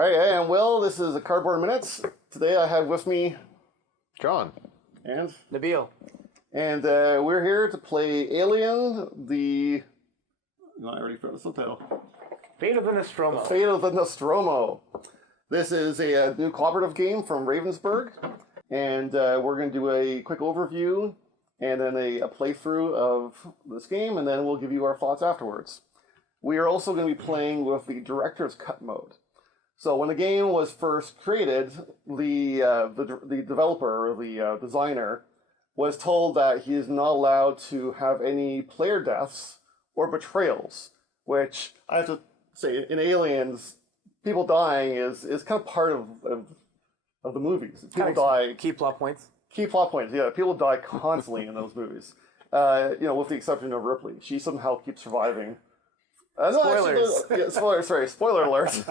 All right, and Will, this is a Cardboard Minutes. Today I have with me John. and Nabeel. And we're here to play Alien, the... No, I already forgot the subtitle. Fate of the Nostromo. Fate of the Nostromo. This is a new cooperative game from Ravensburger, and we're going to do a quick overview and then a playthrough of this game, and then we'll give you our thoughts afterwards. We are also going to be playing with the Director's Cut mode. So when the game was first created, the developer, or the designer, was told that he is not allowed to have any player deaths or betrayals, which I have to say, in Aliens, people dying is kind of part of the movies. People die. Key plot points. Key plot points, yeah. People die constantly in those movies. With the exception of Ripley. She somehow keeps surviving. Spoilers. Spoilers, sorry. Spoiler alert.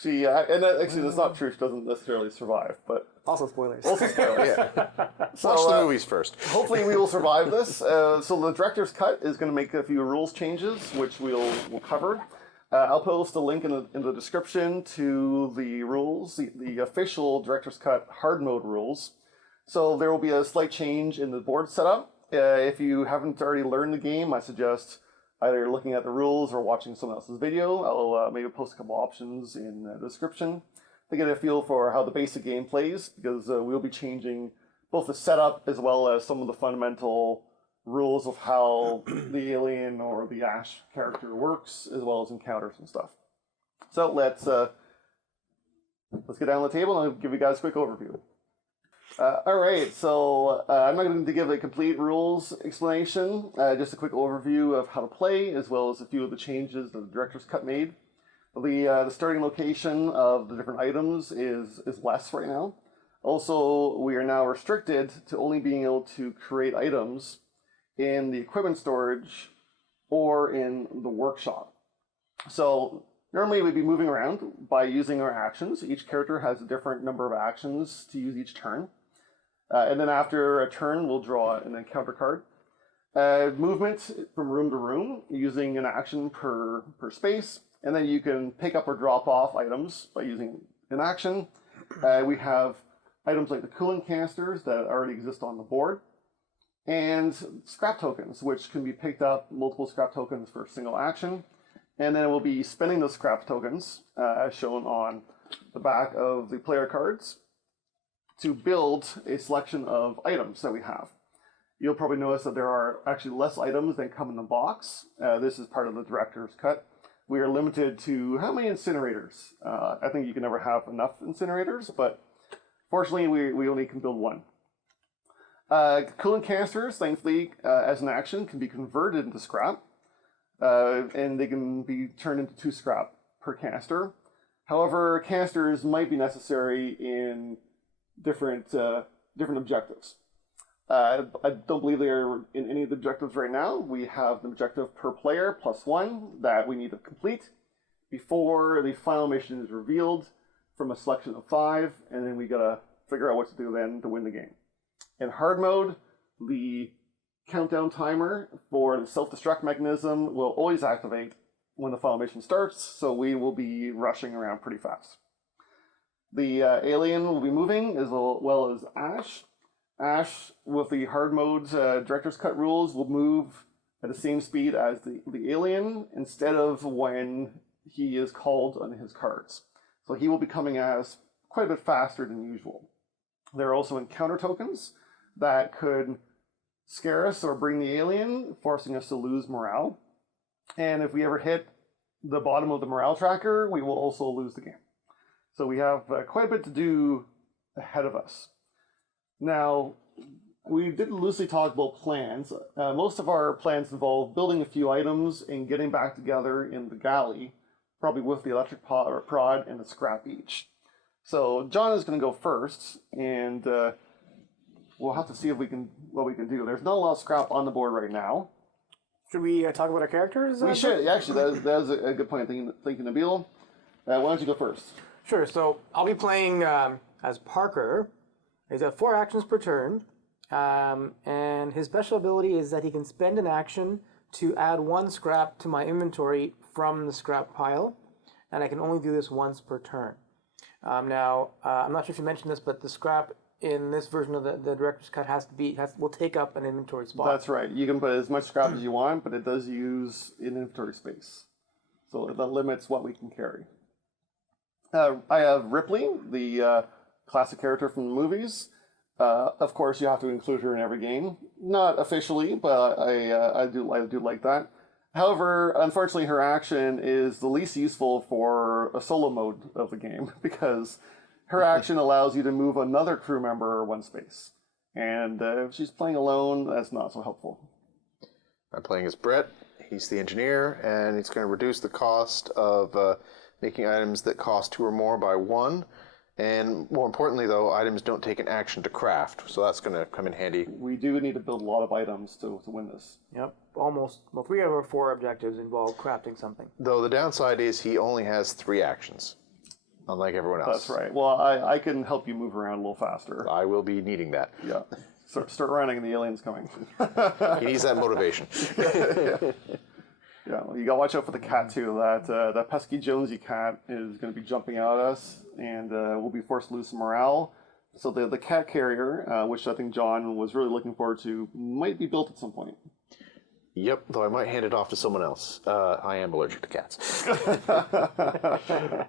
Actually, that's not true. She doesn't necessarily survive, but... Also spoilers. Also spoilers. Yeah. Watch the movies first. Hopefully we will survive this. So the Director's Cut is going to make a few rules changes, which we'll cover. I'll post a link in the description to the rules, the official Director's Cut hard mode rules. So there will be a slight change in the board setup. If you haven't already learned the game, I suggest either looking at the rules or watching someone else's video. I'll maybe post a couple options in the description to get a feel for how the basic game plays, because we'll be changing both the setup as well as some of the fundamental rules of how the alien or the Ash character works, as well as encounters and stuff. So let's get down on the table and I'll give you guys a quick overview. Alright, so I'm not going to give a complete rules explanation, just a quick overview of how to play, as well as a few of the changes that the Director's Cut made. The starting location of the different items is less right now. Also, we are now restricted to only being able to create items in the equipment storage or in the workshop. So normally we'd be moving around by using our actions. Each character has a different number of actions to use each turn. And then after a turn, we'll draw an encounter card. Movement from room to room using an action per space. And then you can pick up or drop off items by using an action. We have items like the coolant canisters that already exist on the board. And scrap tokens, which can be picked up, multiple scrap tokens for a single action. And then we'll be spending those scrap tokens, as shown on the back of the player cards, to build a selection of items that we have. You'll probably notice that there are actually less items than come in the box. This is part of the Director's Cut. We are limited to how many incinerators? I think you can never have enough incinerators, but fortunately we only can build one. Coolant canisters, thankfully, as an action, can be converted into scrap, and they can be turned into 2 scrap per canister. However, canisters might be necessary in different objectives. I don't believe they are in any of the objectives right now. We have the objective per player +1 that we need to complete before the final mission is revealed from a selection of 5, and then we gotta figure out what to do then to win the game. In hard mode, the countdown timer for the self-destruct mechanism will always activate when the final mission starts, so we will be rushing around pretty fast. The alien will be moving as well as Ash. Ash, with the hard mode's Director's Cut rules, will move at the same speed as the alien instead of when he is called on his cards. So he will be coming as quite a bit faster than usual. There are also encounter tokens that could scare us or bring the alien, forcing us to lose morale. And if we ever hit the bottom of the morale tracker, we will also lose the game. So we have quite a bit to do ahead of us. Now, we did loosely talk about plans. Most of our plans involve building a few items and getting back together in the galley, probably with the electric prod and the scrap each. So John is going to go first, and we'll have to see what we can do. There's not a lot of scrap on the board right now. Should we talk about our characters? We should. Actually, that was a good point. Thinking Nabeel. Why don't you go first? Sure. So I'll be playing as Parker. He's got 4 actions per turn, and his special ability is that he can spend an action to add 1 scrap to my inventory from the scrap pile. and I can only do this once per turn. Now, I'm not sure if you mentioned this, but the scrap in this version of the director's cut will take up an inventory spot. That's right. You can put as much scrap as you want, but it does use inventory space. So that limits what we can carry. I have Ripley, the classic character from the movies. Of course, you have to include her in every game. Not officially, but I do like that. However, unfortunately, her action is the least useful for a solo mode of the game because her action allows you to move another crew member one space. And if she's playing alone, that's not so helpful. I'm playing as Brett. He's the engineer, and he's going to reduce the cost of making items that cost 2 or more by 1. And more importantly, though, items don't take an action to craft, so that's going to come in handy. We do need to build a lot of items to win this. Yep, almost. Well, 3 out of our 4 objectives involve crafting something. Though the downside is he only has 3 actions, unlike everyone else. That's right. Well, I can help you move around a little faster. I will be needing that. Yeah. Start running, and the alien's coming. He needs that motivation. Yeah, well, you gotta watch out for the cat too. That pesky Jonesy cat is going to be jumping out at us, and we'll be forced to lose some morale. So the cat carrier, which I think John was really looking forward to, might be built at some point. Yep, though I might hand it off to someone else. I am allergic to cats.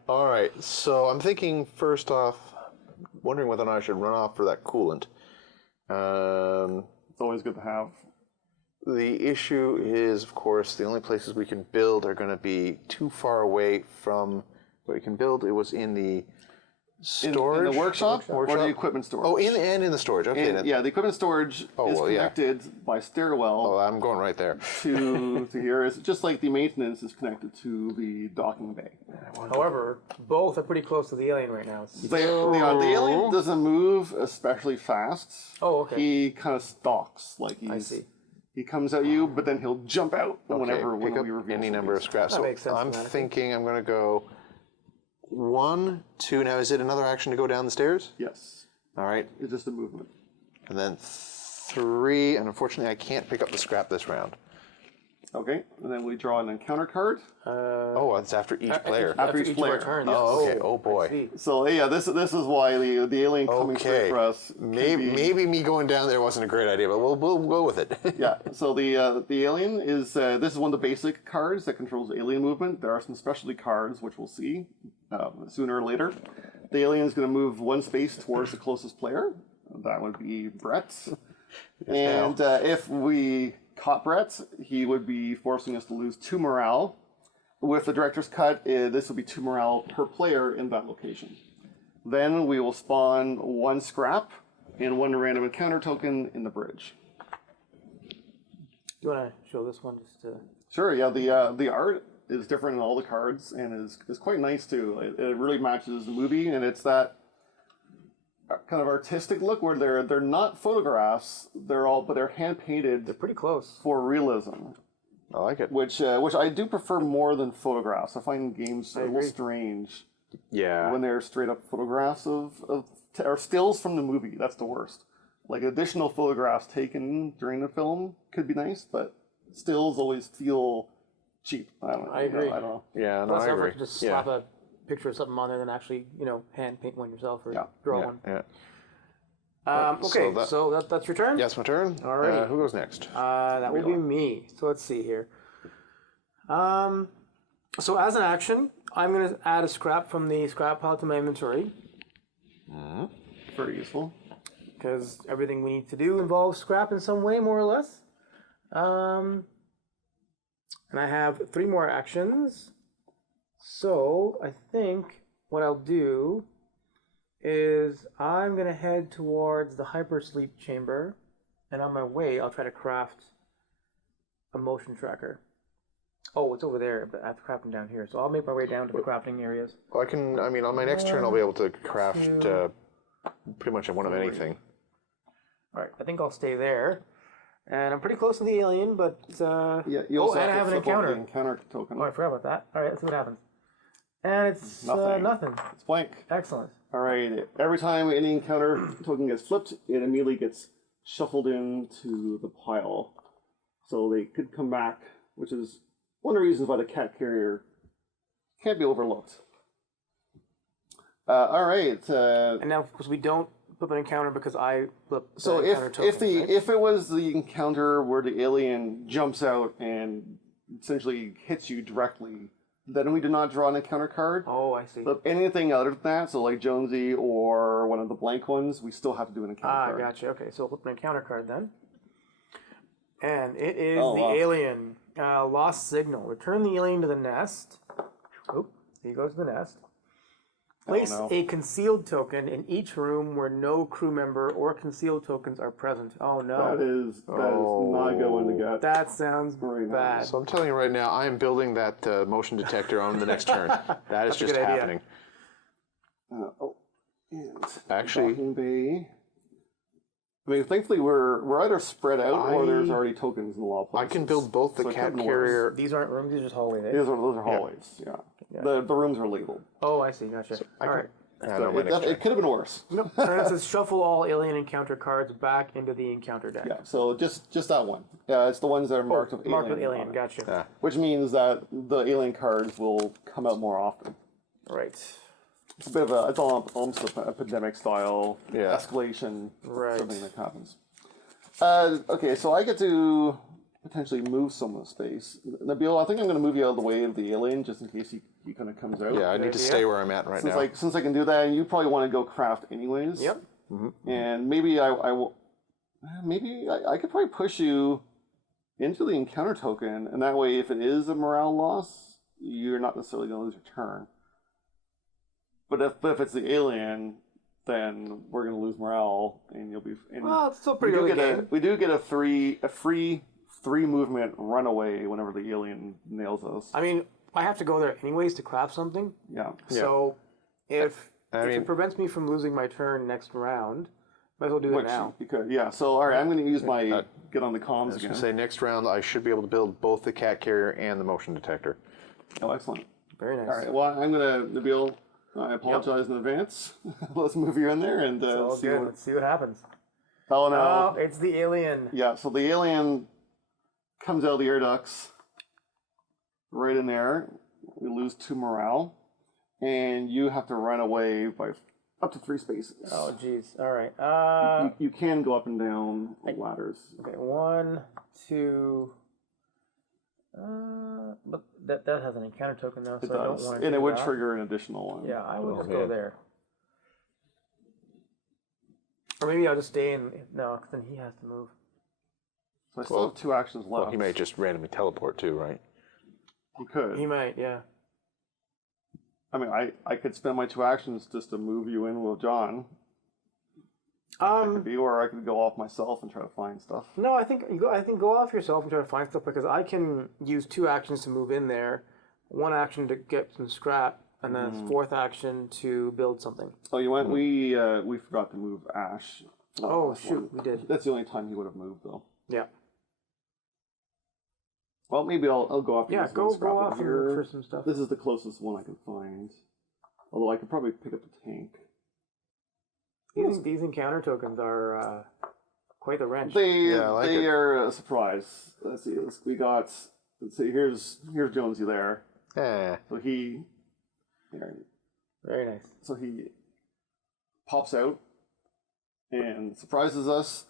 All right, so I'm thinking first off, wondering whether or not I should run off for that coolant. It's always good to have. The issue is, of course, the only places we can build are going to be too far away from where we can build. It was in the storage? In the workshop or the equipment storage? Oh, in the storage. Okay. Yeah, the equipment storage is connected by stairwell. Oh, I'm going right there. to here. It's just like the maintenance is connected to the docking bay. However, both are pretty close to the alien right now. The alien doesn't move especially fast. Oh, okay. He kind of stalks. I see. He comes at you, but then he'll jump out whenever pick up we reveal any number of scraps. That makes sense I'm thematically. thinking I'm going to go 1, 2. Now, is it another action to go down the stairs? Yes. All right. It's just a movement. And then 3, and unfortunately I can't pick up the scrap this round. Okay, and then we draw an encounter card. Oh, it's after each player. After each of player. our turns. Oh, okay. Oh, I boy. see. So yeah, this is why the alien coming straight Okay. for us. Maybe me going down there wasn't a great idea, but we'll go with it. Yeah. So the alien is this is one of the basic cards that controls alien movement. There are some specialty cards which we'll see sooner or later. The alien is going to move 1 space towards the closest player. That would be Brett. And if we caught Brett, he would be forcing us to lose 2 morale. With the director's cut, this would be 2 morale per player in that location. Then we will spawn 1 scrap and 1 random encounter token in the bridge. Do you want to show this one just to... Sure, yeah, the art is different in all the cards and is quite nice too. It really matches the movie, and it's that kind of artistic look where they're not photographs, but they're hand painted. They're pretty close. For realism. I like it. Which I do prefer more than photographs. I find games a little strange. Yeah. When they're straight up photographs or stills from the movie. That's the worst. Like additional photographs taken during the film could be nice, but stills always feel cheap. I don't know. I agree. I don't know. Yeah, no, Less I effort agree. to just slap a picture of something on there than actually, hand paint one yourself or draw one. Yeah. Okay, so that's your turn? Yes, my turn. Alrighty. Who goes next? That will be me. So let's see here. So as an action, I'm going to add a scrap from the scrap pile to my inventory. Very useful. Because everything we need to do involves scrap in some way, more or less. And I have 3 more actions. So I think what I'll do is I'm going to head towards the hypersleep chamber. And on my way, I'll try to craft a motion tracker. Oh, it's over there, but I have to craft them down here. So I'll make my way down to the crafting areas. Well, on my next turn, I'll be able to craft pretty much one of anything. All right, I think I'll stay there. And I'm pretty close to the alien, but... Yeah, you also and I have an to flip over encounter. the encounter token. Oh, I forgot about that. All right, let's see what happens. And it's nothing. It's blank. Excellent. All right. Every time any encounter token gets flipped, it immediately gets shuffled into the pile. So they could come back, which is one of the reasons why the cat carrier can't be overlooked. All right. And now, because we don't flip an encounter because I flip the So encounter token, right? if it was the encounter where the alien jumps out and essentially hits you directly, then we do not draw an encounter card. Oh, I see. But anything other than that, so like Jonesy or one of the blank ones, we still have to do an encounter card. Gotcha. Okay, so we'll flip an encounter card then. And it is Oh, the wow. alien. Lost signal. Return the alien to the nest. Oh, he goes to the nest. Place no. a concealed token in each room where no crew member or concealed tokens are present. Oh no. That is not going to get. That sounds Very nice. bad. So I'm telling you right now, I am building that motion detector on the next turn. That is a just good idea. happening. And Actually- docking bay. I mean, thankfully we're either spread out or there's already tokens in a lot of I places. can build both the So it cat could've been carrier. These aren't rooms, these are just hallways. Eh? Those are hallways. Yeah. The rooms are labeled. Oh, I see. Gotcha. All right. No, my next turn. It could have been worse. Nope. And it says shuffle all alien encounter cards back into the encounter deck. Yeah. So just that one. Yeah, it's the ones that are marked with alien. Marked with alien. on it. Gotcha. Yeah. Which means that the alien cards will come out more often. Right. It's a bit of it's almost a pandemic style Yeah. escalation. Right. Something that happens. Okay, so I get to potentially move some of the space. Nabeel, I think I'm going to move you out of the way of the alien just in case he kind of comes out. Yeah, I need to stay where I'm at right now. Since I can do that, and you probably want to go craft anyways. Yep. And maybe I will. Maybe I could probably push you into the encounter token, and that way, if it is a morale loss, you're not necessarily going to lose your turn. But if it's the alien, then we're going to lose morale, and you'll be. And Well, it's still pretty early game. we do get a free 3 movement runaway whenever the alien nails us. I mean, I have to go there anyways to craft something. Yeah. So if mean- it prevents me from losing my turn next round, might as well do it now. Because so all right, I'm going to use my get on the comms I was again. going to say next round I should be able to build both the cat carrier and the motion detector. Oh, excellent. Very nice. All right. Well, I'm going to Nabeel. I apologize in advance. Let's move you in there and All see good. what. Let's see what happens. Oh no. Oh, it's the alien. Yeah. So the alien comes out of the air ducts. Right in there, we lose 2 morale, and you have to run away by up to 3 spaces. Oh, jeez. All right. You can go up and down ladders. Okay. 1, 2. But that has an encounter token though, so It I don't does, want to. and it would that. trigger an additional one. Yeah, I would just man. go there. Or maybe I'll just stay in. No, because then he has to move. So I still have 2 actions left. Well, he may just randomly teleport too, right? He could. He might, yeah. I mean, I could spend my 2 actions just to move you in with John. Or I could go off myself and try to find stuff. No, I think go off yourself and try to find stuff because I can use 2 actions to move in there, 1 action to get some scrap, and then a 4th action to build something. Oh, you went. We forgot to move Ash. Oh Last shoot, one. we did. That's the only time he would have moved, though. Yeah. Well, maybe I'll go after Yeah, this one scrap go over off and here. look for some stuff. This is the closest one I can find. Although I could probably pick up the tank. These encounter tokens are quite the wrench. They I like it. are a surprise. Let's see. Let's see. Here's Jonesy there. Eh. So he. There. Very nice. So he pops out and surprises us.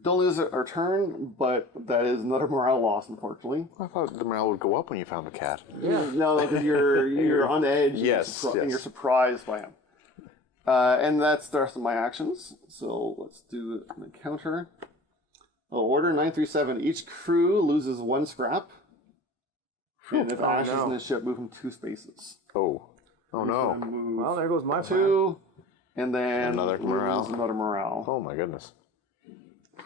Don't lose our turn, but that is another morale loss, unfortunately. I thought the morale would go up when you found the cat. Yeah. No, because you're on edge. and Yes, and yes. you're surprised by him. And that's the rest of my actions. So let's do an encounter. Order 937. Each crew loses 1 scrap. And if Ash is in the ship, move him 2 spaces. Oh no. Move Well, there goes my plan. 2, and then Another morale. lose another morale. Oh my goodness.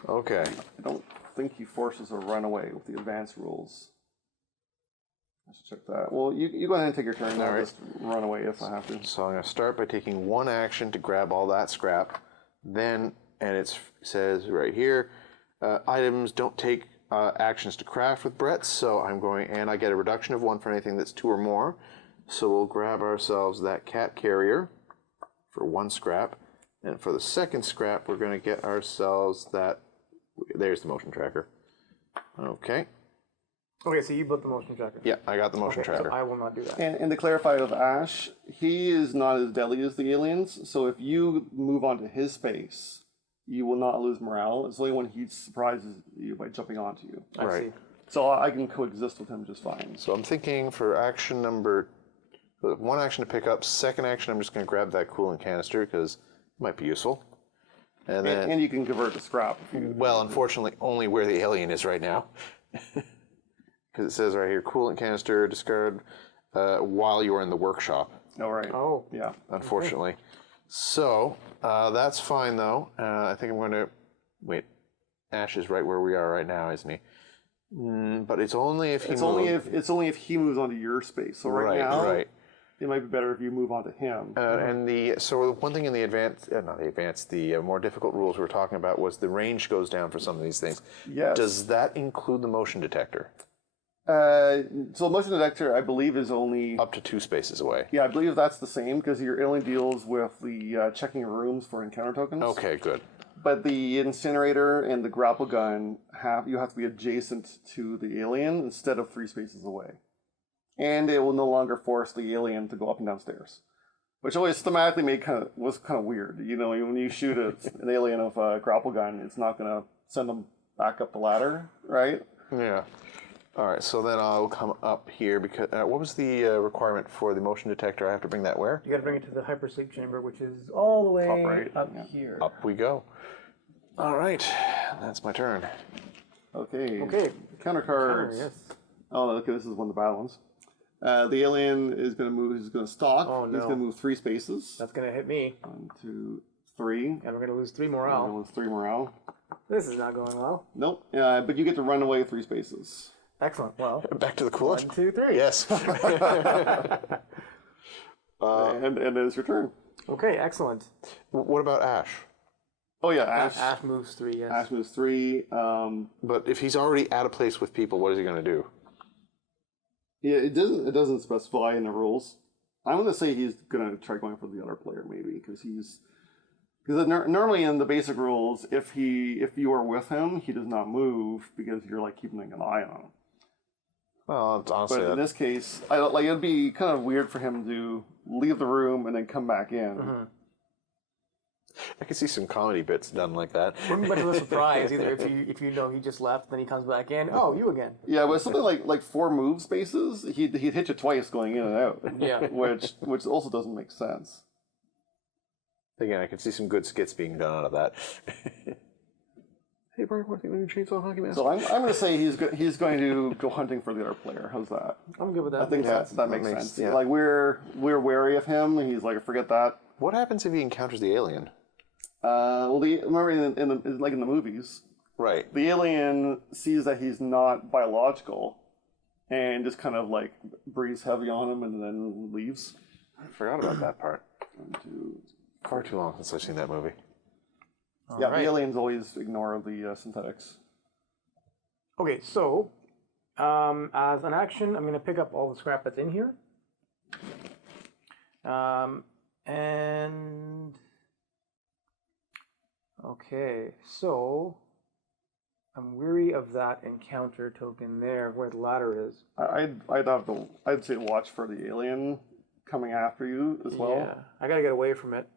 Okay. I don't think he forces a runaway with the advanced rules. I should check that. Well, you go ahead and take your turn. I'll right. just run away if I have to. So I'm going to start by taking 1 action to grab all that scrap. Then, and it says right here, items don't take actions to craft with Brett. So I'm going, and I get a reduction of 1 for anything that's 2 or more. So we'll grab ourselves that cat carrier for 1 scrap. And for the second scrap, we're going to get ourselves that, there's the motion tracker. Okay. Okay, so you built the motion tracker. Yeah, I got the motion Okay, tracker. so I will not do that. And to clarify with Ash, he is not as deadly as the aliens, so if you move onto his space, you will not lose morale. It's only when he surprises you by jumping onto you. I Right. see. So I can coexist with him just fine. So I'm thinking for action number, one action to pick up. Second action, I'm just going to grab that coolant canister because it might be useful. And then, And you can convert to scrap. If you, well, unfortunately, only where the alien is right now. Because it says right here, coolant canister discard while you're in the workshop, oh, right. Oh, Yeah. unfortunately. So that's fine, though. I think I'm going to, wait, Ash is right where we are right now, isn't he? But it's only if he It's only if he moves onto your space. So right now, right. it might be better if you move onto him. And so one thing in the the more difficult rules we were talking about was the range goes down for some of these things. Yes. Does that include the motion detector? So motion detector, I believe, is only Up to 2 spaces away. yeah, I believe that's the same because it only deals with the checking rooms for encounter tokens. Okay, good. But the incinerator and the grapple gun you have to be adjacent to the alien instead of 3 spaces away, and it will no longer force the alien to go up and down stairs, which always thematically was kind of weird. You know, when you shoot an alien with a grapple gun, it's not going to send them back up the ladder, right? Yeah. All right, so then I'll come up here because what was the requirement for the motion detector? I have to bring that where? you got to bring it to the hypersleep chamber, which is all the way Top right, up yeah. here. Up we go. All right, that's my turn. Okay. Okay. Counter cards. Yes. Oh, okay. This is one of the bad ones. The alien is going to move. He's going to stalk. Oh, no. He's going to move 3 spaces. That's gonna hit me, 1, 2, 3. and we're gonna lose 3 And morale. was 3 morale. This is not going well. Nope. But you get to run away 3 spaces. Excellent. Well, Back to the 1, coolant? 2, 3. Yes. And it's your turn. Okay. Excellent. What about Ash? Oh yeah, Ash. Ash moves 3. Yes. Ash moves 3. But if he's already at a place with people, what is he going to do? Yeah, it doesn't specify in the rules. I'm going to say he's going to try going for the other player maybe because normally in the basic rules, if you are with him, he does not move because you're like keeping an eye on him. Well, it's honestly, But in this case, it'd be kind of weird for him to leave the room and then come back in. I can see some comedy bits done like that. Wouldn't be much of a surprise either if you know he just left, then he comes back in. Oh, you again. Yeah, but something like 4 move spaces, he'd hit you twice going in and out. Yeah. which also doesn't make sense. Again, I can see some good skits being done out of that. Hey, Brian, what do you think of Chainsaw Hockey Master? So I'm going to say he's going to go hunting for the other player. How's that? I'm good with that. I think Makes that makes makes- sense. yeah. Like we're wary of him. He's like, forget that. What happens if he encounters the alien? Remember in the movies, Right. the alien sees that he's not biological, and just kind of like breathes heavy on him and then leaves. I forgot about that part. 1, 2. Far too long since I've seen that movie. Yeah, right. the aliens always ignore the synthetics. Okay, so as an action, I'm going to pick up all the scrap that's in here. And okay, so I'm weary of that encounter token there, where the ladder is. I'd say watch for the alien coming after you as well. Yeah, I got to get away from it.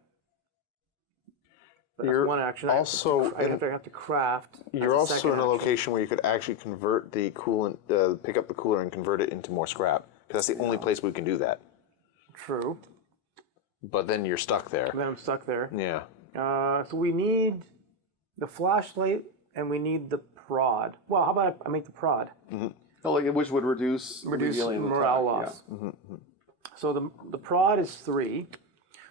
But You're that's one action. also I have to craft. as You're a also second in a action. location where you could actually convert the coolant, pick up the cooler and convert it into more scrap. Because that's the only place we can do that. True. But then you're stuck there. Then I'm stuck there. Yeah. So we need the flashlight and we need the prod. Well, how about I make the prod? So, which would reduce Reduce the alien morale attack, loss. So the prod is 3.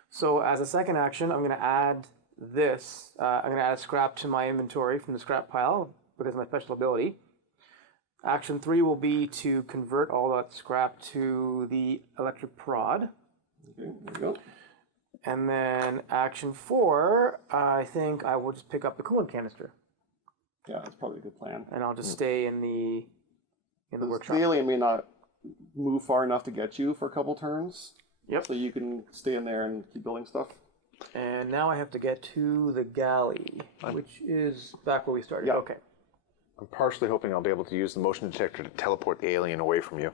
So as a second action, I'm going to add this. I'm going to add a scrap to my inventory from the scrap pile because of my special ability. Action 3 will be to convert all that scrap to the electric prod. Okay, there you go. And then action 4, I think I will just pick up the coolant canister. Yeah, that's probably a good plan. And I'll just stay in the workshop. The alien may not move far enough to get you for a couple turns. Yep. So you can stay in there and keep building stuff. And now I have to get to the galley, which is back where we started. Yeah. Okay. I'm partially hoping I'll be able to use the motion detector to teleport the alien away from you.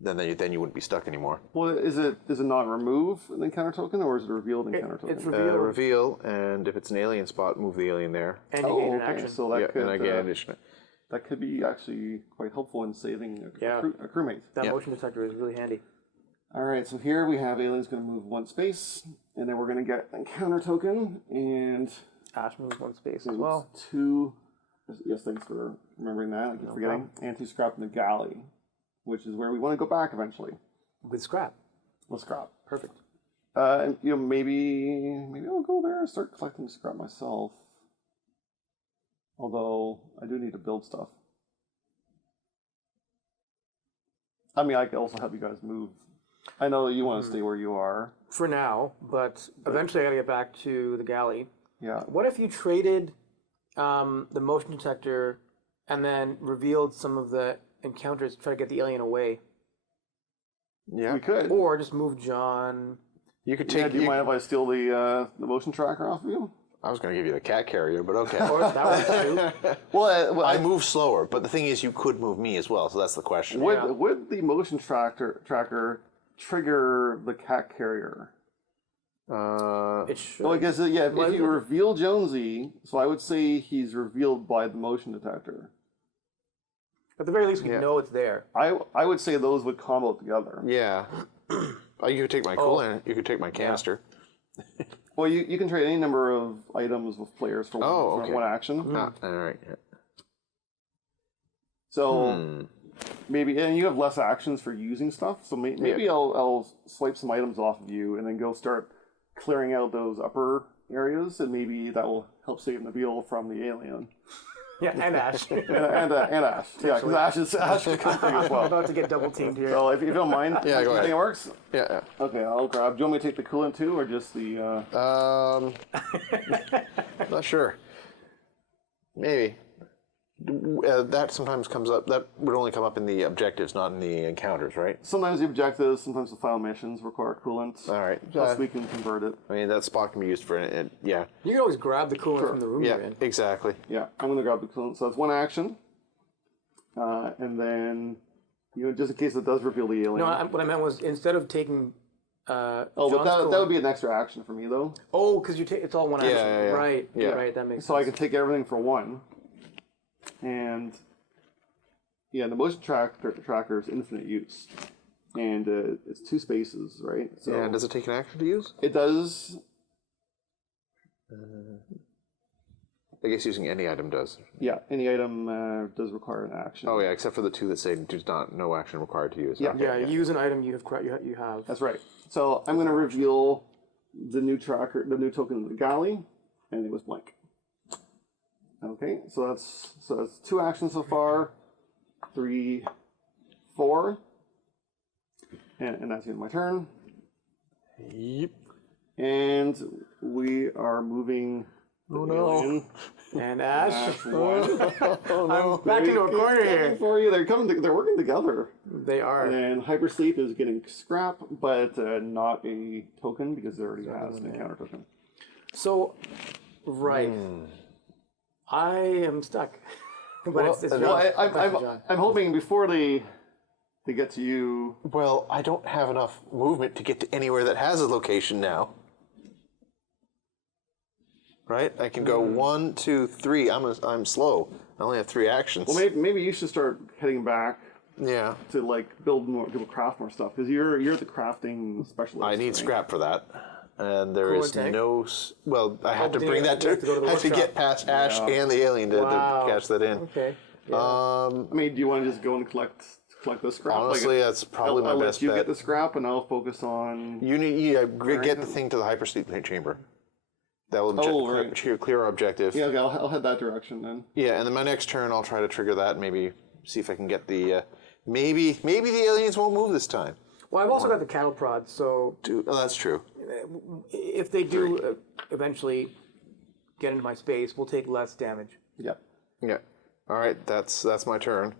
Then you wouldn't be stuck anymore. Well, is it not remove an encounter token, or is it revealed encounter token? It's revealed. Reveal, and if it's an alien spot, move the alien there. And you gain an okay. action. So that Yeah, could and I get addition. that could be actually quite helpful in saving a Yeah. crewmate. That motion detector is really handy. All right, so here we have aliens going to move one space, and then we're going to get encounter token and Ash moves one space as well. two. Yes, thanks for remembering that. I keep forgetting. And two scrap in the galley, which is where we want to go back eventually. With scrap. Let's scrap. Perfect. And maybe I'll go there and start collecting scrap myself. Although I do need to build stuff. I mean, I could also help you guys move. I know that you want to stay where you are. For now, but eventually I gotta get back to the galley. Yeah. What if you traded the motion detector and then revealed some of the encounters to try to get the alien away? Yeah. We could. Or just move John. You could Yeah, take. do you mind if I steal the motion tracker off of you? I was going to give you the cat carrier, but okay. Or that one too. Well, I move slower, but the thing is, you could move me as well, so that's the question. would the motion tracker trigger the cat carrier? It should. Well, I guess if you reveal Jonesy, so I would say he's revealed by the motion detector. At the very least, we know it's there. I would say those would combo together. Yeah. You could take my coolant. You could take my canister. Well, you can trade any number of items with players for one action. Ah, all right. So maybe, and you have less actions for using stuff. So maybe I'll swipe some items off of you and then go start clearing out those upper areas, and maybe that will help save Nabeel from the alien. Yeah, and Ash. and Ash. Yeah, because Ash could come through as I'm well. about to get double teamed here. So if you don't mind, Yeah, go you ahead. think it works? Yeah. Okay, I'll grab. Do you want me to take the coolant too, or just the? Not sure. Maybe. That sometimes comes up. That would only come up in the objectives, not in the encounters, right? Sometimes the objectives, sometimes the final missions require coolant. All right. Plus, we can convert it. I mean, that spot can be used for it. Yeah. You can always grab the coolant from the room Yeah. you're in. Exactly. Yeah, I'm gonna grab the coolant. So that's one action, and then just in case it does reveal the alien. No, what I meant was instead of taking. But John's that coolant- would be an extra action for me though. Oh, because it's all one action. yeah, yeah. Right. Yeah. Right. That makes So I sense. can take everything for one, and the motion tracker is infinite use, and it's two spaces, right? So Yeah. Does it take an action to use? it does. I guess using any item does. Yeah, any item does require an action. Oh yeah, except for the two that say no action required to use. Yeah. Okay. Yeah, use an item you have. That's right. So I'm going to reveal the new token of the galley, and it was blank. Okay, so that's two actions so far. 3, 4, and that's the end of my turn. Yep. And we are moving. Oh no. And Ash. Ash one. I'm back into a corner here. For you, they're working together. They are. And Hypersleep is getting scrap, but not a token because it already has an encounter token. So, right. I am stuck. But it's John. Well, I'm hoping before they get to you. Well, I don't have enough movement to get to anywhere that has a location now. Right? I can go 1, 2, 3. I'm slow. I only have 3 actions. Well, maybe you should start heading back Yeah. to build more, to craft more stuff because you're the crafting specialist. I need right? scrap for that. And there Cool is tank. no. Well, I have to but bring you that have to go to the I have to workshop. get past Ash and the alien to catch that in. Okay. I mean, do you want to just go and collect the scrap? Honestly, that's probably I'll my let best you bet. get the scrap, and I'll focus on. You need get the thing to the hypersleep chamber. That will clear our objective. Yeah, okay, I'll head that direction then. Yeah, and then my next turn, I'll try to trigger that. Maybe see if I can get the. Maybe the aliens won't move this time. Well, I've also got the cattle prod, so Oh, that's true. if they do eventually get into my space, we'll take less damage. Yep. Yeah. All right, that's my turn.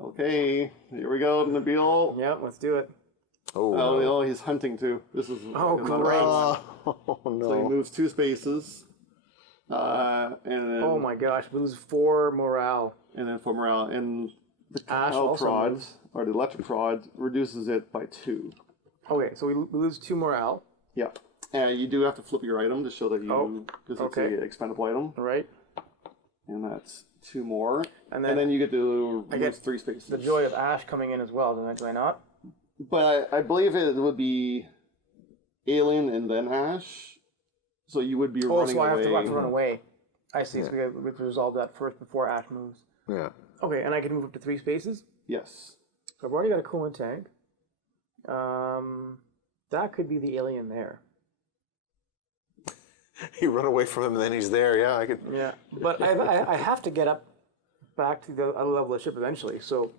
Okay, here we go, Nabeel. Yeah, let's do it. Oh, Oh, no. he's hunting too. This is Oh, another great. one. Oh, So he no. moves 2 spaces. and then Oh my gosh, we lose 4 morale. and then for morale, and the Ash hell also prod moves. or the electric prod reduces it by 2. Okay, so we lose 2 morale. Yeah, and you do have to flip your item to show that you because okay. it's a expendable item, All right. and that's 2 more, And and then you get to I lose get 3 spaces. the joy of Ash coming in as well, do I not? But I believe it would be Alien and then Ash, so you would be running so I away. have to run away. I see. So we have to resolve that first before Ash moves. Yeah. Okay, and I can move up to 3 spaces. Yes. So I've already got a coolant tank. That could be the alien there. You run away from him, and then he's there. Yeah, I could. Yeah, but I have to get up back to the other level of the ship eventually. So,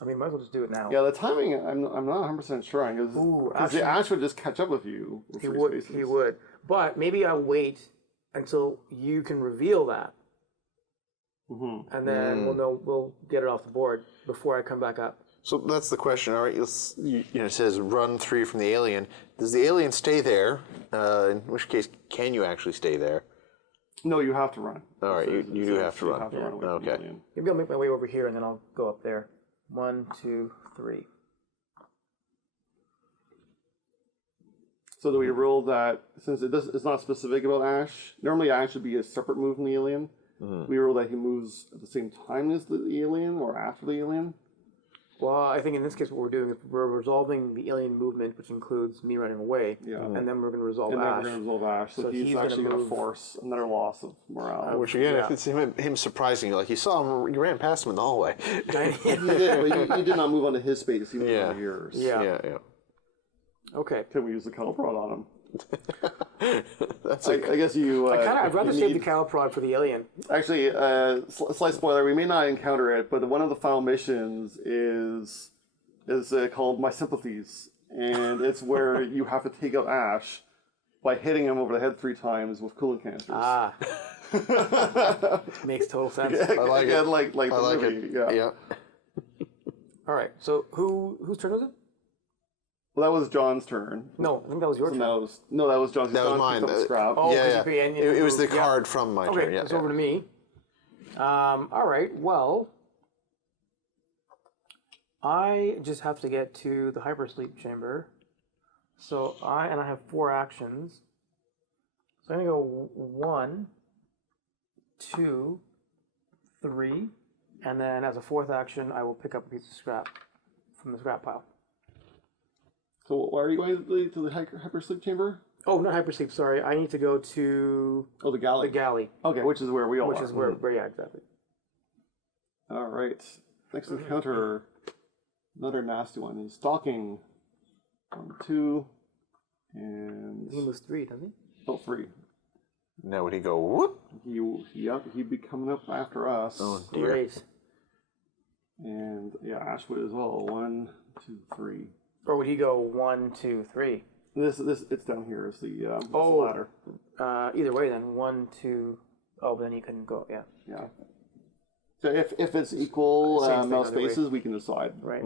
I mean, might as well just do it now. Yeah, the timing I'm not 100% sure on because the Ash would just catch up with you. With He 3 would. spaces. He would. But maybe I'll wait until you can reveal that, and then we'll get it off the board before I come back up. So that's the question. All right, it says run 3 from the alien. Does the alien stay there? In which case, can you actually stay there? No, you have to run. All right, you do have to You run. have to run away from Okay. the alien. Maybe I'll make my way over here and then I'll go up there. 1, 2, 3. So do we rule that since it's not specific about Ash? Normally, Ash would be a separate move from the alien. We rule that he moves at the same time as the alien or after the alien. Well, I think in this case, what we're doing is we're resolving the alien movement, which includes me running away. Yeah. And then we're going to resolve And then Ash. we're going to resolve Ash. So, So he's he's gonna actually going to move- force another loss of morale. Which again, Yeah. if it's him surprising you, like you saw him, you ran past him in the hallway. You did, but you did not move onto his space. You moved Yeah. onto yours. Yeah. yeah. Okay. Can we use the kettle prod on him? That's I guess you. I'd rather you save the need- caliprod for the alien. Actually, slight spoiler. We may not encounter it, but one of the final missions is called My Sympathies, and it's where you have to take out Ash by hitting him over the head 3 times with coolant canisters. Ah. Makes total sense. I like Again, it. like the I like movie. it. Yeah. All right. So whose turn was it? Well, that was John's turn. No, I think that was your And turn. that was John's. That was John mine. picked up the scrap. Oh, Yeah, 'cause yeah. you pay- and you It was the move, yeah. card from my Okay, turn. Yeah, it's over to me. All right. Well, I just have to get to the hypersleep chamber. So I have 4 actions. So I'm gonna go 1, 2, 3, and then as a 4th action, I will pick up a piece of scrap from the scrap pile. So why are you going to the hypersleep chamber? Oh, not hypersleep. Sorry, I need to go to Oh, the galley. the galley, Okay, which is where we all which are. is where yeah, exactly. All right. Next encounter, another nasty one. He's stalking. 1, 2, and He moves 3, doesn't he? 3. Now would he go whoop? He'd be coming up after us. Oh dear. Great. And yeah, Ash would as well. 1, 2, 3. Or would he go 1, 2, 3? This it's down here is the Oh. ladder. Either way, then 1, 2. Oh, but then he couldn't go. Yeah. Yeah. So if it's equal Same thing amount of either way. spaces, we can decide. Right.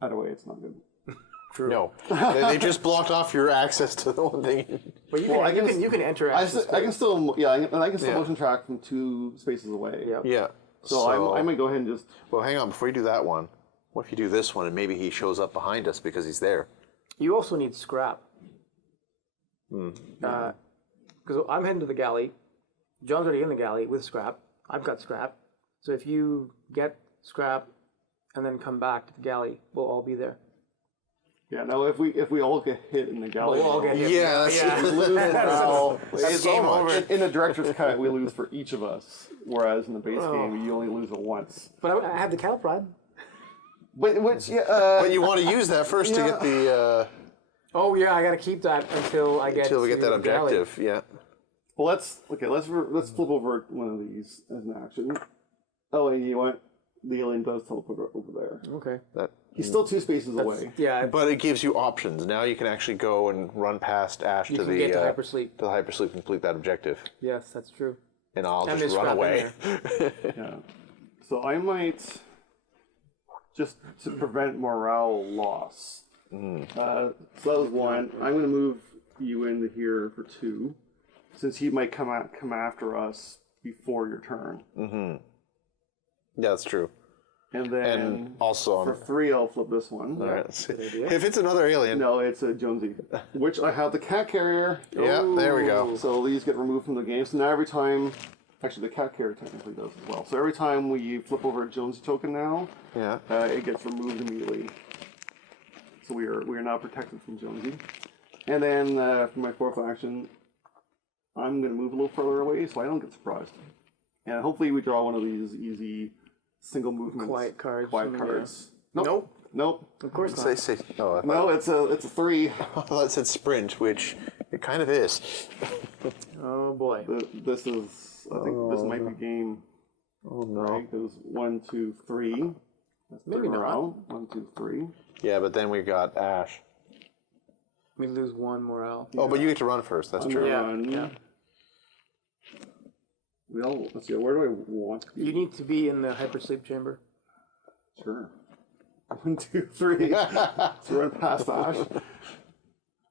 Either way, it's not good. True. No, they just blocked off your access to the one thing. But you Well, can, you can enter. I access can still I can still Yeah. motion track from 2 spaces away. Yep. Yeah. So, I might go ahead and just. Well, hang on. Before you do that one, what if you do this one and maybe he shows up behind us because he's there? You also need scrap. Because I'm heading to the galley. John's already in the galley with scrap. I've got scrap. So if you get scrap and then come back to the galley, we'll all be there. Yeah. Now if we all get hit in the galley, We'll all get hit. Yeah, that's we lose morale. That's so much. In the director's cut, we lose for each of us, whereas in the base game, you only lose it once. But I have the caliprod. But which But you want to use that first to get the Oh yeah, I got to keep that until I get until we to get that the galley. objective. Yeah. well, let's flip over one of these as an action. Oh, and you know what? The alien does teleport over there. Okay. That. He's still 2 spaces away. Yeah. But it gives you options. Now you can actually go and run past Ash You to can the get to hypersleep. to the hypersleep and complete that objective. Yes, that's true. And I'll And just there's run scrap in away. Yeah. So I might just to prevent morale loss. So that was 1. I'm going to move you into here for 2, since he might come after us before your turn. Yeah, that's true. And then And also, for 3, I'll flip this one. all right, let's see. If it's another alien, No, it's a Jonesy, which I have the cat carrier. yeah, there we go. So these get removed from the game. So now every time, actually the cat carrier technically does as well. So every time we flip over a Jonesy token now, Yeah. it gets removed immediately. So we are now protected from Jonesy. And then for my 4th action, I'm going to move a little further away so I don't get surprised. And hopefully we draw one of these easy single movements. Quiet cards. Quiet Yeah. cards. Nope. Nope. Of course Say, not. say, oh, I thought, No, it's a 3. I thought it said sprint, which it kind of is. Oh boy. This is, I think this might be game. Oh, no. Right? Goes 1, 2, 3. That's Maybe 3 not. morale. 1, 2, 3. Yeah, but then we got Ash. We lose 1 morale. Oh, but you get to run first. That's true. Yeah. Run. Yeah. Well, let's see. Where do I want to be? You need to be in the hypersleep chamber. Sure. 1, 2, 3. So run past Ash.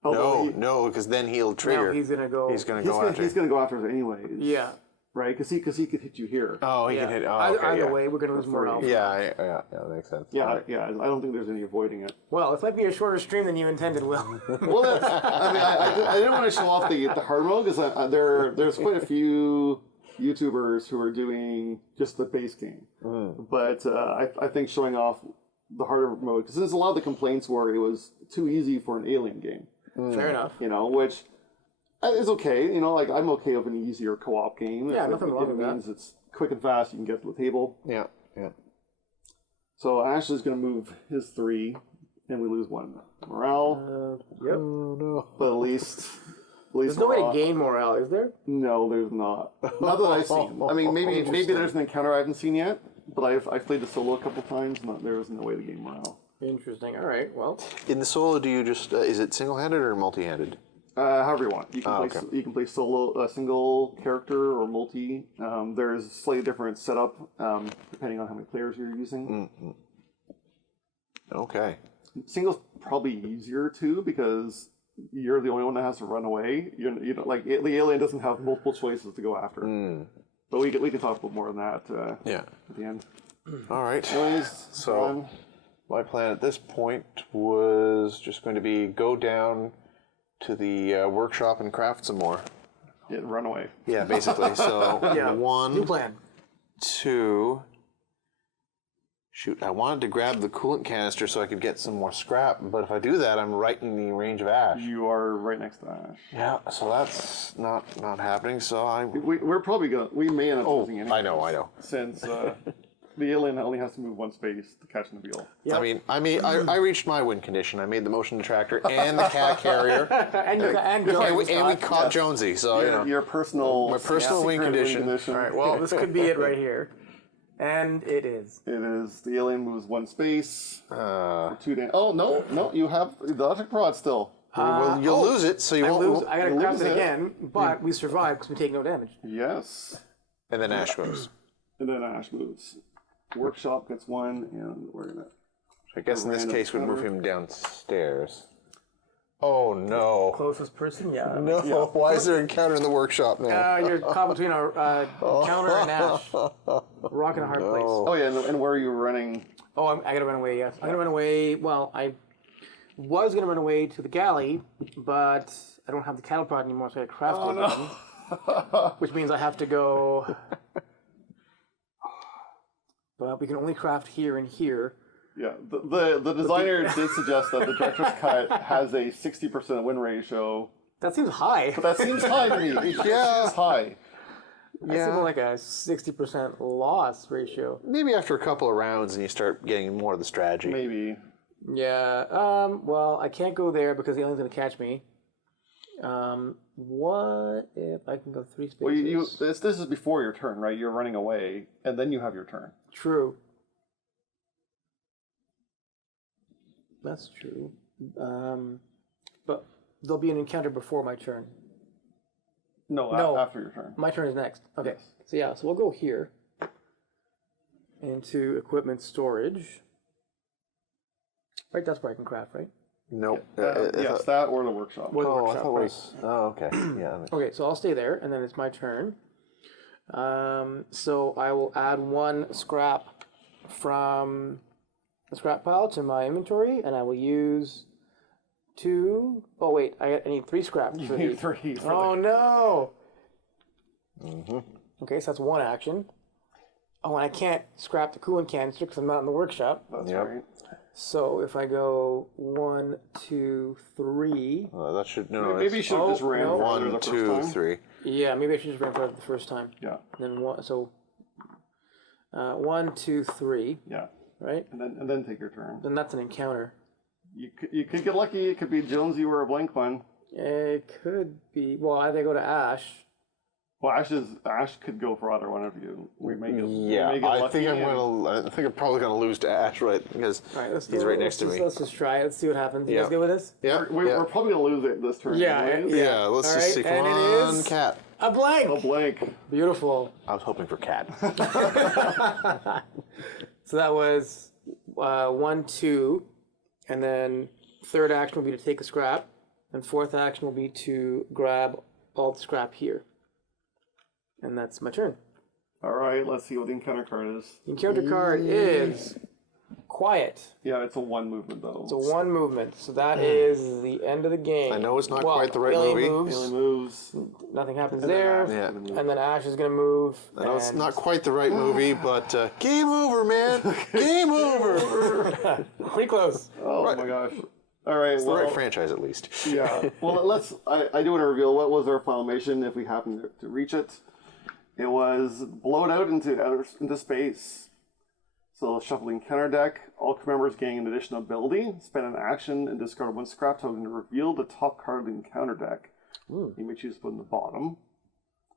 No, because then he'll trigger. No, he's gonna go. He's gonna go after. He's going to go after us anyways. Yeah. Right? Because he could hit you here. Oh, he Yeah. can hit. Oh, Either, okay, either yeah. way, we're gonna lose morale. Yeah, that makes sense. Yeah, yeah. I don't think there's any avoiding it. Well, this might be a shorter stream than you intended, Will. Well, that's, I mean, I didn't want to show off the hard mode because there's quite a few YouTubers who are doing just the base game. But I think showing off the harder mode, because there's a lot of the complaints where it was too easy for an alien game, Fair enough. you know, which is okay. You know, like I'm okay with an easier co-op game. Yeah, If nothing wrong with it that. means it's quick and fast, you can get to the table. Yeah, yeah. So Ashley's going to move his 3, and we lose 1 morale. Yep. Oh no. But at least There's no way to morale- gain morale, is there? No, there's not. Not that I've seen. I mean, maybe there's an encounter I haven't seen yet, but I've played the solo a couple times, and there's no way to gain morale. Interesting. All right. Well, In the solo, do you just is it single-handed or multi-handed? However you want. You can Oh, play okay. you can play solo, single character or multi. There's slightly different setup depending on how many players you're using. Okay. Single's probably easier too because you're the only one that has to run away. You know, like the alien doesn't have multiple choices to go after. But we can talk about more on that Yeah. at the end. All right. Anyways, So- My plan at this point was just going to be go down to the workshop and craft some more. yeah, run away. Yeah, basically. So yeah. New 1, plan. 2. Shoot, I wanted to grab the coolant canister so I could get some more scrap, but if I do that, I'm right in the range of Ash. You are right next to Ash. Yeah, so that's not happening. So We're probably gonna. We may end up losing anyway. I know. Since the alien only has to move 1 space to catch Nabeel. Yep. I reached my win condition. I made the motion detractor and the cat carrier, and and we caught Jonesy. So you know, Your personal. my personal win secret condition. All right, well, this could be it right here, and it is. It is the alien moves 1 space. uh, 2 damage. Oh no! You have the electric prod still. well, you'll lose it, so you I won't. lose. I gotta you craft lose it it. again, but we survive because we take no damage. Yes. And then Ash moves. And then Ash moves. Workshop gets 1, and we're gonna. I guess in this Random case, we'd move cover. him downstairs. Oh no! Closest person, yeah. No! Why is there an encounter in the workshop now? You're caught between a counter and Ash. Rock in a hard place. Oh yeah, and where are you running? Oh, I gotta run away. Yes, I'm gonna run away. Well, I was gonna run away to the galley, but I don't have the cattle prod anymore, so I gotta craft it again. Which means I have to go. But we can only craft here and here. Yeah, the designer did suggest that the director's cut has a 60% win ratio. That seems high. But that seems high to me. It seems high. That seems like a 60% loss ratio. Maybe after a couple of rounds, and you start getting more of the strategy. Maybe. Yeah. Well, I can't go there because the alien's gonna catch me. What if I can go 3 spaces? Well, this is before your turn, right? You're running away, and then you have your turn. True. That's true. But there'll be an encounter before my turn. No, No. after your turn. My turn is next. Okay. Yes. So yeah, so we'll go here into equipment storage. Right, that's where I can craft, right? Nope. Yes, that or the workshop. Or the Oh, I workshop, thought it right. was. Oh, okay. Yeah. Okay, so I'll stay there, and then it's my turn. So I will add 1 scrap from the scrap pile to my inventory, and I will use 2. Oh wait, I need 3 scrap. You need 3. For Oh no! Mm-hmm. Okay, so that's 1 action. Oh, and I can't scrap the coolant canister because I'm not in the workshop. That's Yep. right. So if I go 1, 2, 3. That should no. Maybe you should have just ran no. farther the 1, first 2, time. 3. Yeah, maybe I should just run for it the first time. Yeah, And then 1. So 1, 2, 3. yeah. Right. And then take your turn. Then that's an encounter. You could get lucky. It could be Jonesy or a blank one. It could be. Well, either go to Ash. Well, Ash could go for either one of you. We may get I lucky think and- I think I'm probably gonna lose to Ash, right? Because All right, let's he's right next to me. Let's just try it. Let's see what happens. You Yeah. guys good with this? Yeah. We're probably gonna lose it this turn. Yeah, anyways. Yeah. Let's All just right, see. Come and it on, is- cat. A blank. A blank. Beautiful. I was hoping for cat. So that was 1, 2, and then third action will be to take a scrap, and fourth action will be to grab all the scrap here. And that's my turn. All right. Let's see what the encounter card is. The encounter card is quiet. Yeah, it's a 1 movement though. It's a 1 movement, so that is the end of the game. I know it's not quite the right Alien movie. moves, Alien moves. nothing happens And then there, Ash is Yeah. gonna move. and then Ash is gonna move. I know it's and- not quite the right movie, but game over, man. Game over. pretty close. Oh Right. my gosh. All right. It's the right franchise, at least. Yeah. Well, I do want to reveal what was our formation if we happen to reach it. It was blown out into space. So shuffling counter deck. All crew members gain an additional ability. Spend an action and discard 1 scrap token to reveal the top card of the encounter deck. You may choose to put in the bottom.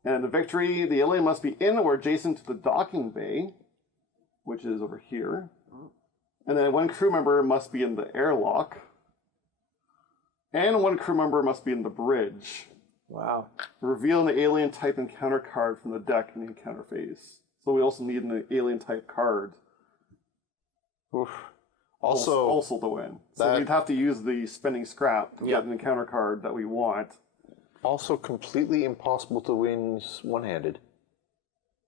And the victory, the alien must be in or adjacent to the docking bay, which is over here. And then 1 crew member must be in the airlock. And 1 crew member must be in the bridge. Wow. Reveal an alien type encounter card from the deck in the encounter phase. So we also need an alien type card Oof. Also, to win. So that- we'd have to use the spending scrap to Yep. get an encounter card that we want. also completely impossible to win one-handed.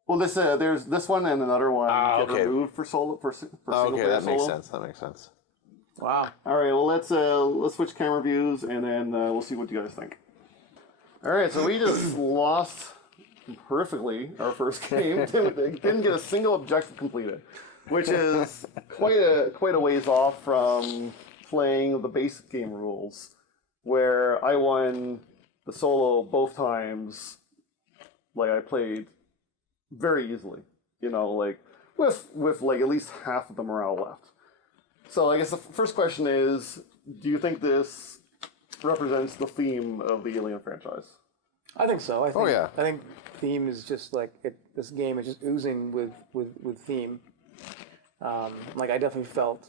Well, there's this one and another one get okay. removed for single Okay, player that makes solo. sense. That makes sense. Wow. All right, well let's switch camera views and then we'll see what you guys think. All right, so we just lost horrifically our first game. Didn't get a single objective completed, which is quite a ways off from playing the basic game rules, where I won the solo both times. Like I played very easily, like with like at least half of the morale left. So I guess the first question is, do you think this represents the theme of the Alien franchise? I think so. I think, yeah. I think theme is just like it. This game is just oozing with theme. Like I definitely felt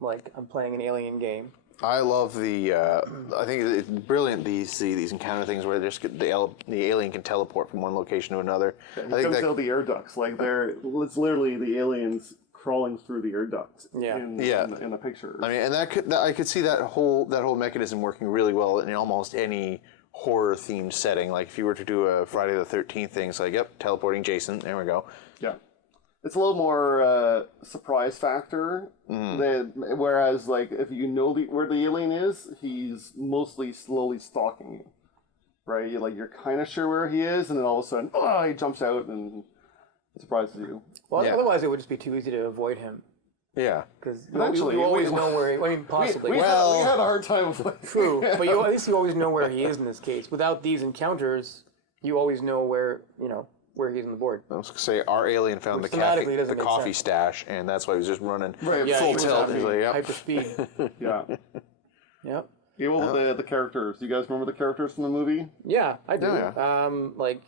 like I'm playing an Alien game. I love the. I think it's brilliant. These encounter things where just the alien can teleport from one location to another. It I think comes that out the air ducts. Like it's literally the aliens crawling through the air ducts. Yeah. In the picture. I mean, and I could see that whole mechanism working really well in almost any horror themed setting. Like if you were to do a Friday the 13th thing, it's like, yep, teleporting Jason. There we go. Yeah. It's a little more surprise factor. Whereas, like, if you know where the alien is, he's mostly slowly stalking you. Right? You're kind of sure where he is, and then all of a sudden, he jumps out and surprises you. Well, Yeah. otherwise it would just be too easy to avoid him Yeah. because Eventually, you always we- know where. I mean, possibly. We had a hard time with it. True, but at least you always know where he is in this case. Without these encounters, you always know where he's on the board. I was gonna say our alien found Which the thematically doesn't make coffee sense. stash, and that's why he was just running Right, Yeah, full he was tilt. having He's like, yep. hyper speed. Yeah. Yep. Yeah, well, the characters. Do you guys remember the characters from the movie? Yeah, I do. Oh, Like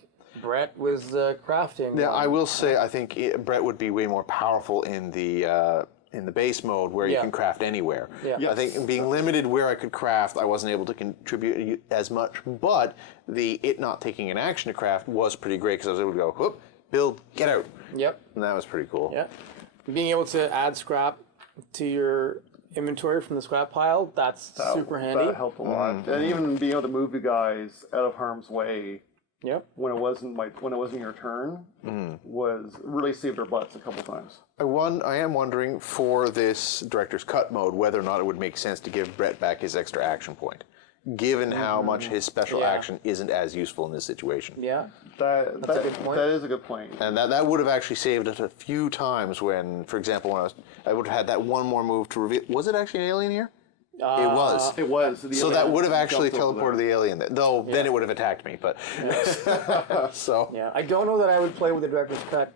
Brett was crafting. Yeah, I will say I think Brett would be way more powerful in the base mode where you Yeah. can craft anywhere. Yeah. I think being limited where I could craft, I wasn't able to contribute as much. But it not taking an action to craft was pretty great because I was able to go, whoop, build, get out, Yep. and that was pretty cool. Yeah. Being able to add scrap to your inventory from the scrap pile. That's super handy. That helped a lot, and even being able to move you guys out of harm's way Yep. when it wasn't your turn was really saved our butts a couple times. I am wondering for this director's cut mode whether or not it would make sense to give Brett back his extra action point, given how much his special action isn't as useful in this situation. Yeah. That's a good point. That is a good point. And that would have actually saved us a few times when, for example, when I would have had that one more move to reveal. Was it actually an alien here? It was. It was. So that would have actually jumped over teleported the alien, though then it would have attacked me. But so Yeah. I don't know that I would play with the director's cut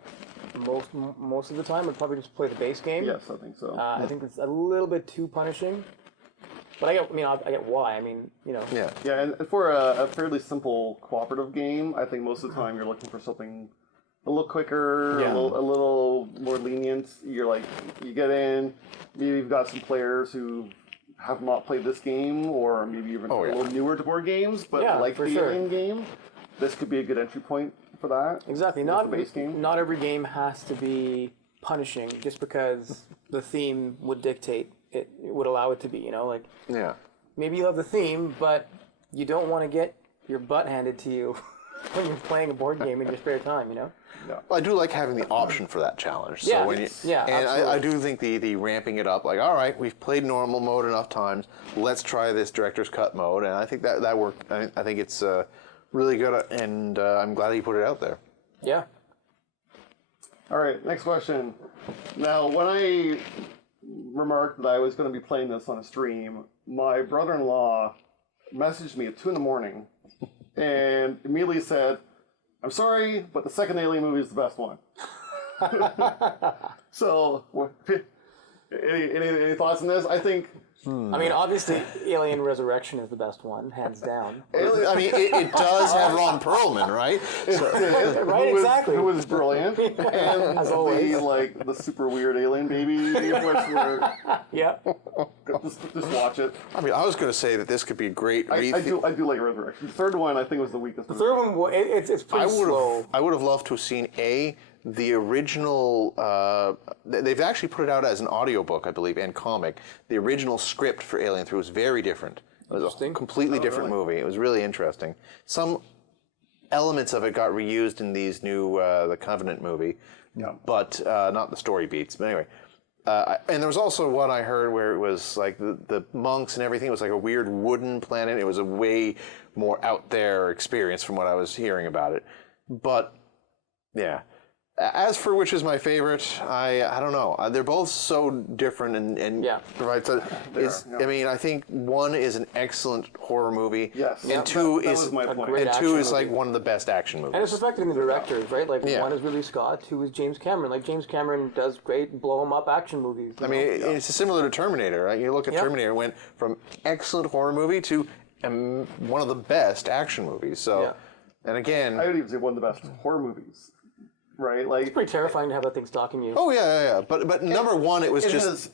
most of the time. I'd probably just play the base game. Yes, I think so. I think it's a little bit too punishing. But I get why. I mean, yeah. Yeah, and for a fairly simple cooperative game, I think most of the time you're looking for something a little quicker, Yeah. a little more lenient. You're like, you get in, maybe you've got some players who have not played this game, or maybe even a little newer to board games, but Yeah, like for the sure. alien game. This could be a good entry point for that. exactly. With Not the base game. Not every game has to be punishing just because the theme would dictate it would allow it to be. Like Yeah. maybe you love the theme, but you don't want to get your butt handed to you when you're playing a board game in your spare time. Well, I do like having the option for that challenge. Yeah, So when yeah, and I absolutely. do think the ramping it up, like, all right, we've played normal mode enough times. Let's try this director's cut mode, and I think that worked. I think it's really good, and I'm glad you put it out there. Yeah. All right, next question. Now, when I remarked that I was going to be playing this on a stream, my brother-in-law messaged me at 2 a.m. and immediately said, "I'm sorry, but the second Alien movie is the best one." So, any thoughts on this? I think I mean, obviously, Alien Resurrection is the best one, hands down. I mean, it does have Ron Perlman, right? Right, exactly. Who was brilliant, and As always. the super weird alien baby, which were Yeah. just watch it. I mean, I was going to say that this could be a great. I do like Resurrection. The third one I think was the weakest. The third one, it's pretty slow. I would have loved to have seen the original. They've actually put it out as an audiobook, I believe, and comic. The original script for Alien 3 was very different. It was a completely different movie. It was really interesting. Some elements of it got reused in these new the Covenant movie, but not the story beats. But anyway. And there was also one I heard where it was like the monks and everything. It was like a weird wooden planet. It was a way more out there experience from what I was hearing about it. But yeah, as for which is my favorite, I don't know. They're both so different and provide. I mean, I think one is an excellent horror movie. Yes, and two that is was my point. great and two action is like movie. one of the best action movies. And it's reflected in the directors, right? Like, Yeah. one is Ridley Scott, two is James Cameron. Like, James Cameron does great blow-em-up action movies. I mean, it's similar to Terminator, right? You look at Yep. Terminator, it went from excellent horror movie to one of the best action movies. So, and again, I would even say one of the best horror movies, right? Like, It's pretty terrifying to have that thing stalking you. oh yeah. But number one, it was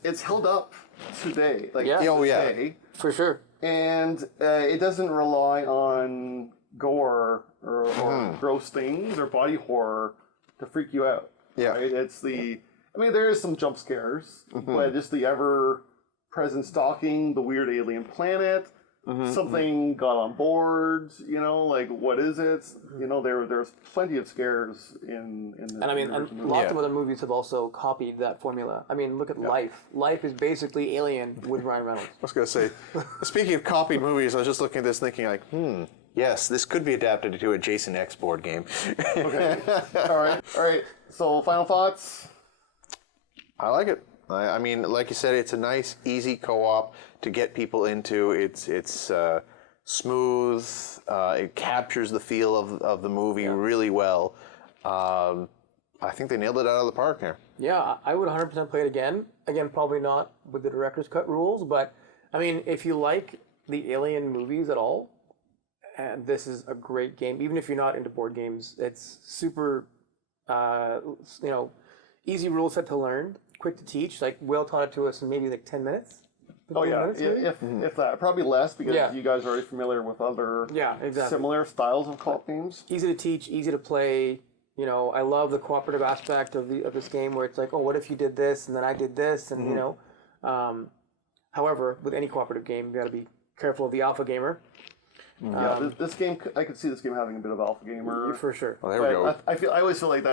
it's held up today, like Yeah. Oh, yeah. today, For sure. and it doesn't rely on gore or gross things or body horror to freak you out. Yeah. Right? I mean, there is some jump scares, but just the ever-present stalking, the weird alien planet, something got on board, like, what is it? There's plenty of scares in the And I mean, and original lots Yeah. of other movies have also copied that formula. I mean, look at Life. Life is basically Alien with Ryan Reynolds. I was going to say, speaking of copied movies, I was just looking at this thinking like, yes, this could be adapted to a Jason X board game. Okay. All right. So, final thoughts? I like it. I mean, like you said, it's a nice, easy co-op to get people into. It's smooth. It captures the feel of the movie really well. I think they nailed it out of the park here. Yeah, I would 100% play it again. Again, probably not with the director's cut rules, but I mean, if you like the Alien movies at all, this is a great game. Even if you're not into board games, it's super, easy rule set to learn, quick to teach. Like, Will taught it to us in maybe like 10 minutes. Oh 15 yeah, minutes, maybe? if that, probably less because Yeah. you guys are already familiar with other exactly. similar styles of co-op games. Easy to teach, easy to play. I love the cooperative aspect of this game where it's like, oh, what if you did this and then I did this, and However, with any cooperative game, you got to be careful of the alpha gamer. Yeah, this game, I could see this game having a bit of alpha gamer. For sure. Well, there we go. I always feel like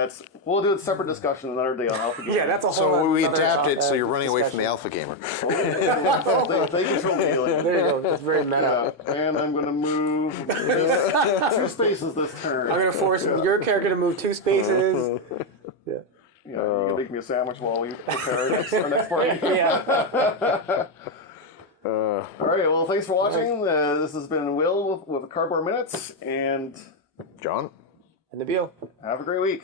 we'll do a separate discussion another day on alpha gamer. Yeah, that's a whole. So we other, adapt it so you're running away from the discussion. alpha gamer. they control the alien. There you go. That's very meta. Yeah, and I'm going to move 2 spaces this turn. I'm going to force your character to move 2 spaces. Yeah. Yeah, you can make me a sandwich while we prepare our next party. Yeah. All right, well, thanks for watching. This has been Will with the Cardboard Minutes, and John? And Nabeel. have a great week.